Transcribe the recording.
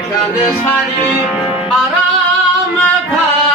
সেখানে সারি আরাম খা